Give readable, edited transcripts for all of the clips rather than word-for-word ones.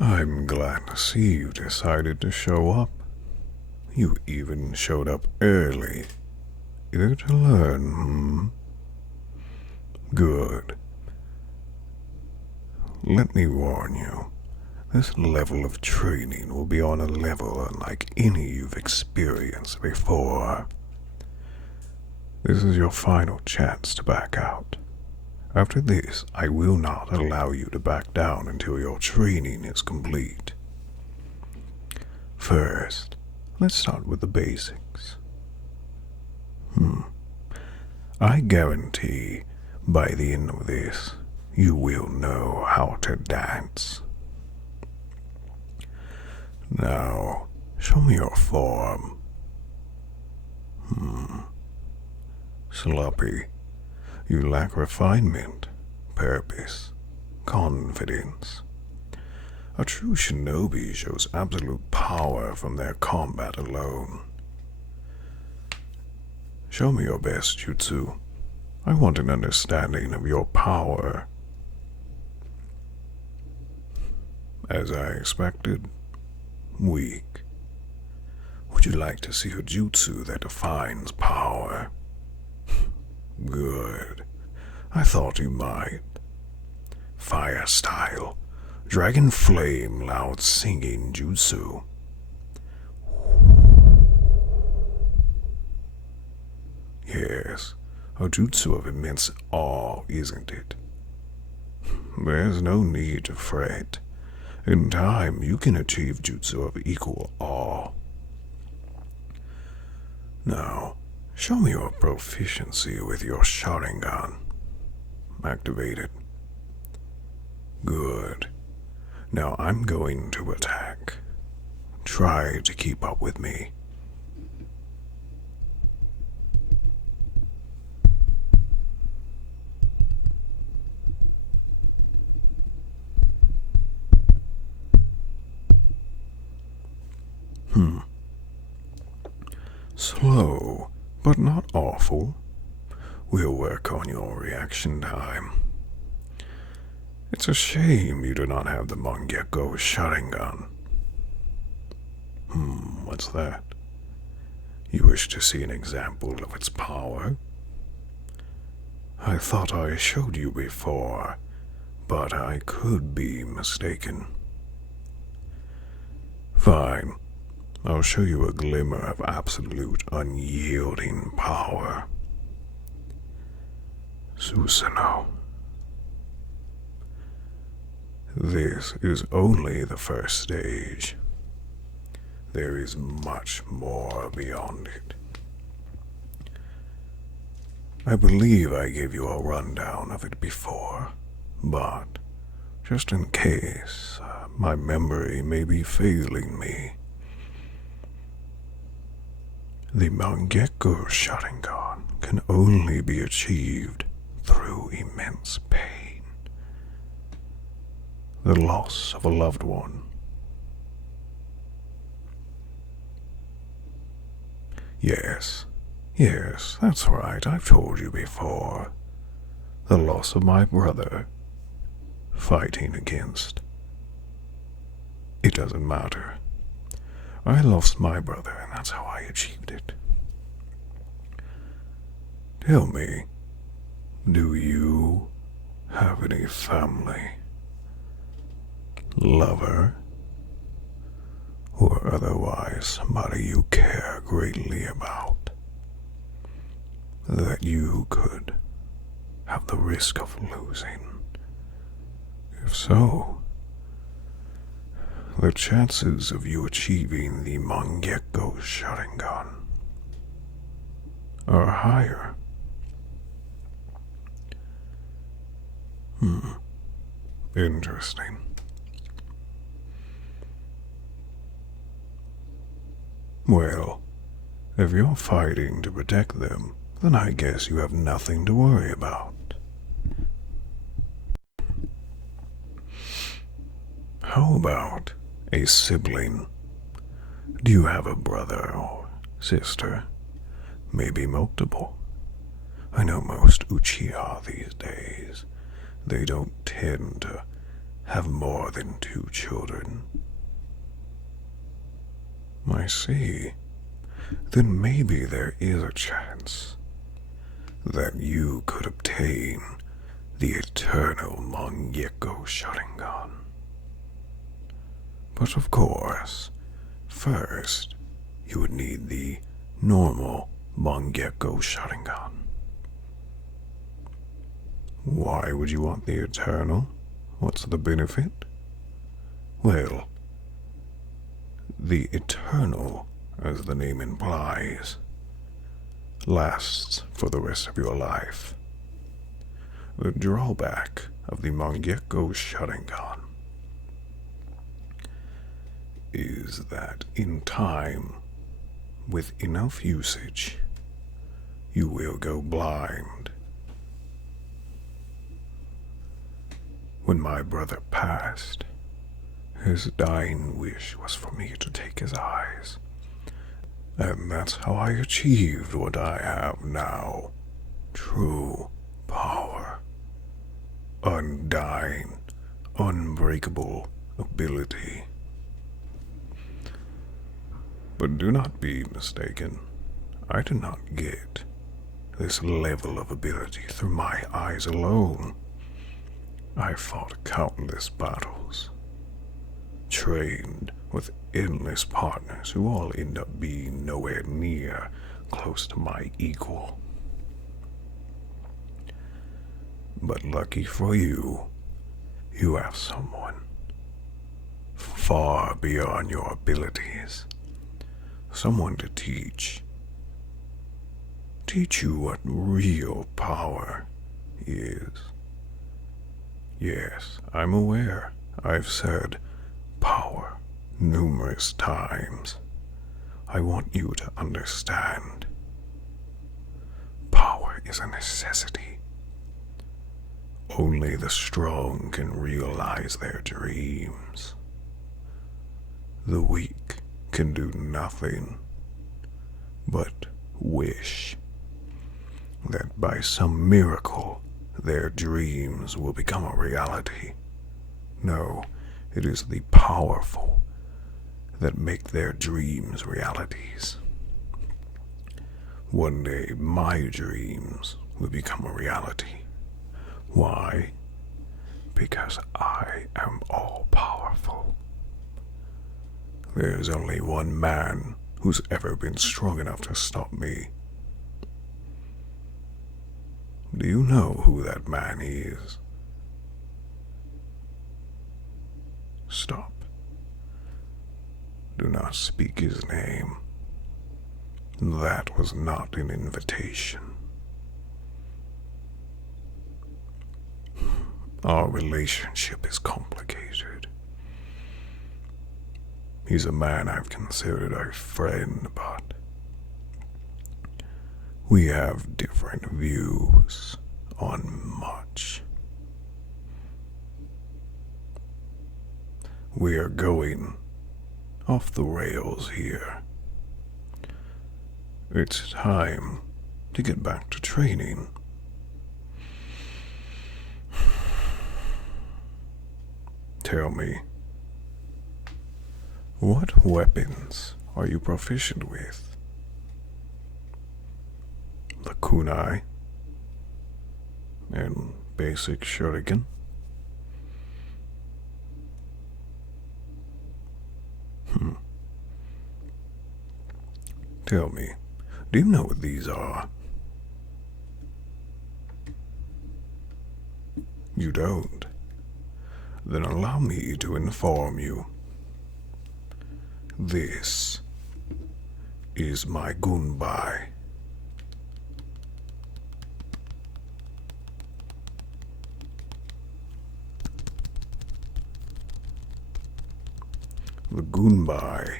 I'm glad to see you decided to show up. You even showed up early. Eager to learn, Good. Let me warn you, this level of training will be on a level unlike any you've experienced before. This is your final chance to back out. After this, I will not allow you to back down until your training is complete. First, let's start with the basics. I guarantee by the end of this, you will know how to dance. Now, show me your form. Sloppy. You lack refinement, purpose, confidence. A true shinobi shows absolute power from their combat alone. Show me your best jutsu. I want an understanding of your power. As I expected, weak. Would you like to see a jutsu that defines power? Good. I thought you might. Fire style. Dragon flame loud singing jutsu. Yes, a jutsu of immense awe, isn't it? There's no need to fret. In time, you can achieve jutsu of equal awe. Now, show me your proficiency with your Sharingan. Activated. Good. Now I'm going to attack. Try to keep up with me. Slow, but not awful. We'll work on your reaction time. It's a shame you do not have the Mangekyo Sharingan. What's that? You wish to see an example of its power? I thought I showed you before, but I could be mistaken. Fine. I'll show you a glimmer of absolute unyielding power. Susanoo. This is only the first stage. There is much more beyond it. I believe I gave you a rundown of it before, but just in case, my memory may be failing me. The Mangekyo Sharingan can only be achieved through immense pain. The loss of a loved one. Yes, that's right, I've told you before. The loss of my brother. Fighting against. It doesn't matter. I lost my brother, and that's how I achieved it. Tell me, do you have any family, lover, or otherwise somebody you care greatly about, that you could have the risk of losing? If so, the chances of you achieving the Mangekyo Sharingan are higher. Interesting. Well, if you're fighting to protect them, then I guess you have nothing to worry about. How about a sibling? Do you have a brother or sister? Maybe multiple. I know most Uchiha these days, they don't tend to have more than 2 children. I see. Then maybe there is a chance that you could obtain the eternal Mangekyo Sharingan. But of course, first, you would need the normal Mangekyo Sharingan. Why would you want the eternal? What's the benefit? Well, the eternal, as the name implies, lasts for the rest of your life. The drawback of the Mangekyo Sharingan is that in time, with enough usage, you will go blind. When my brother passed, his dying wish was for me to take his eyes. And that's how I achieved what I have now. True power. Undying, unbreakable ability. But do not be mistaken. I did not get this level of ability through my eyes alone. I fought countless battles, trained with endless partners who all end up being nowhere near close to my equal. But lucky for you, you have someone far beyond your abilities, someone to teach you what real power is. Yes, I'm aware. I've said power numerous times. I want you to understand. Power is a necessity. Only the strong can realize their dreams. The weak can do nothing but wish that by some miracle their dreams will become a reality. No, it is the powerful that make their dreams realities. One day my dreams will become a reality. Why? Because I am all-powerful. There's only one man who's ever been strong enough to stop me. Do you know who that man is? Stop. Do not speak his name. That was not an invitation. Our relationship is complicated. He's a man I've considered a friend, but we have different views on much. We are going off the rails here. It's time to get back to training. Tell me, what weapons are you proficient with? The kunai and basic shuriken? Tell me, do you know what these are? You don't? Then allow me to inform you. This is my gunbai. The gunbai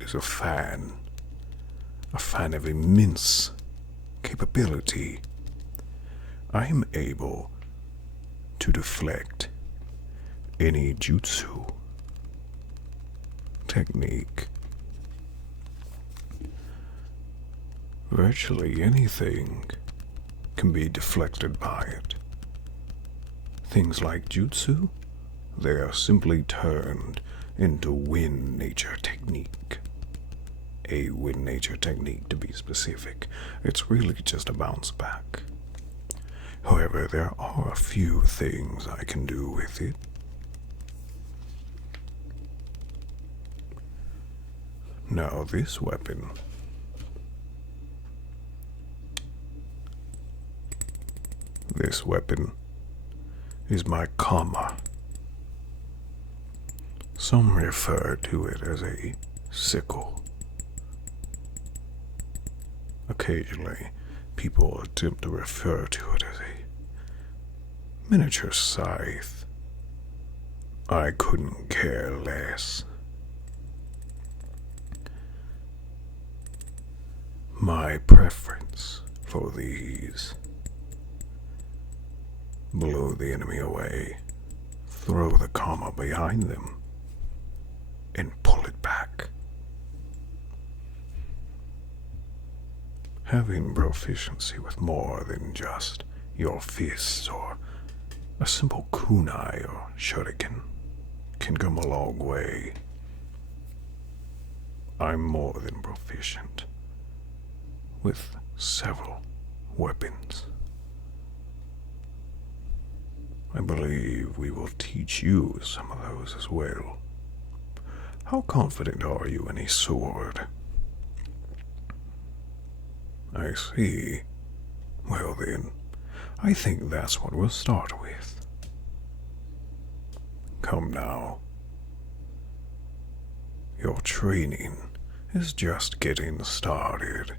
is a fan of immense capability. I am able to deflect any jutsu technique. Virtually anything can be deflected by it. Things like jutsu, They are simply turned into wind nature technique. A wind nature technique, to be specific. It's really just a bounce back. However, there are a few things I can do with it. Now, this weapon is my Kama. Some refer to it as a sickle. Occasionally, people attempt to refer to it as a miniature scythe. I couldn't care less. My preference for these: blow the enemy away, throw the Kama behind them, and pull it back. Having proficiency with more than just your fists or a simple kunai or shuriken can come a long way. I'm more than proficient with several weapons. I believe we will teach you some of those as well. How confident are you in a sword? I see. Well then, I think that's what we'll start with. Come now. Your training is just getting started.